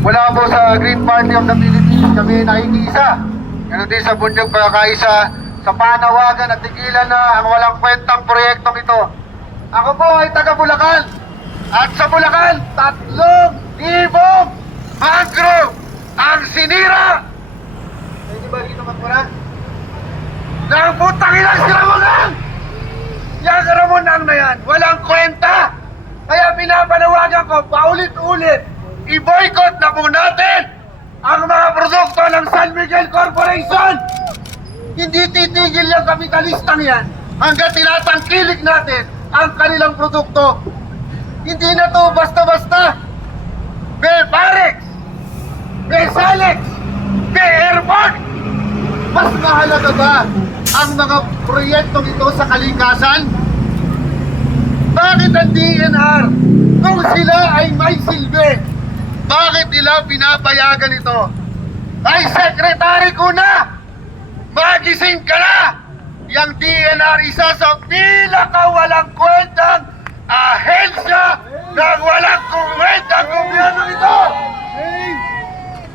Mula po sa Green Party of the Philippines, kami nakikiisa. Ganun din sa Bunyog Pagkakaisa, sa panawagan at tigilan na ang walang kwentang proyektong ito. Ako po ay taga Bulacan. At sa Bulacan, 3,000 mangrove ang sinira. Pwede ba dito magpura? Nang putang ilang si Ramonang! Yang Ramonang na yan, walang kwenta! Kaya pinapanawagan ko, paulit-ulit, i-boycott na po natin ang mga produkto ng San Miguel Corporation! Hindi titigil yung kapitalistang yan hanggang tinatangkilik natin ang kanilang produkto. Hindi na to basta-basta. Parex, Salex, Airport. Mas mahalaga ba ang mga proyektong ito sa kalikasan? Bakit ang DNR, kung sila ay may silbi, bakit nila pinapayagan ito? Ay, Secretary ko na! Magising ka na! Yang DNR isa sa pinakawalang kwentang ahensya ng walang kwentang gobyerno ito!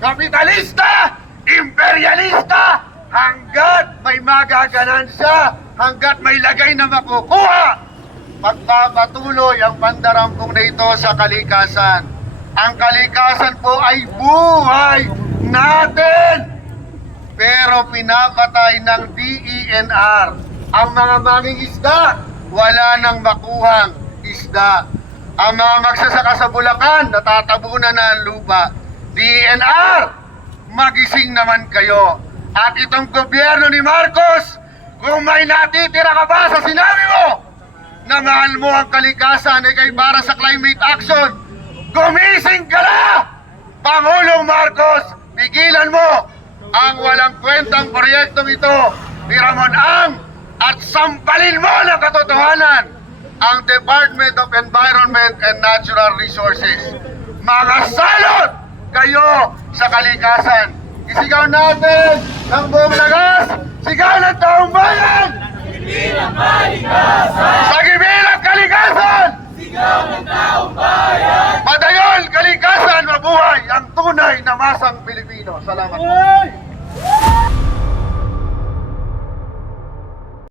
Kapitalista! Imperialista! Hanggat may magaganansya, hanggat may lagay na makukuha, pagpapatuloy ang pandarampong na ito sa kalikasan. Ang kalikasan po ay buhay natin! Pero pinapatay ng DENR ang mga mangingisda, wala nang makuhang isda. Ang mga magsasaka sa Bulacan, natatabunan na ang lupa. DENR, magising naman kayo. At itong gobyerno ni Marcos, kung may natitira ka ba sa sinabi mo na mahal mo ang kalikasan ay kay para sa climate action, gumising ka na! Pangulong Marcos, pigilan mo ang walang kwentang proyektong ito ni Ramon Ang at sampalin mo ng katotohanan ang Department of Environment and Natural Resources. Mga salot kayo sa kalikasan. Isigaw natin ng buong lakas, sigaw ng taong bayan! Gibilang kalikasan! Sa gibilang kalikasan! Sigaw ng taong bayan! Padayon kalikasan, mabuhay ang tunay na masang Pilipino. Salamat po.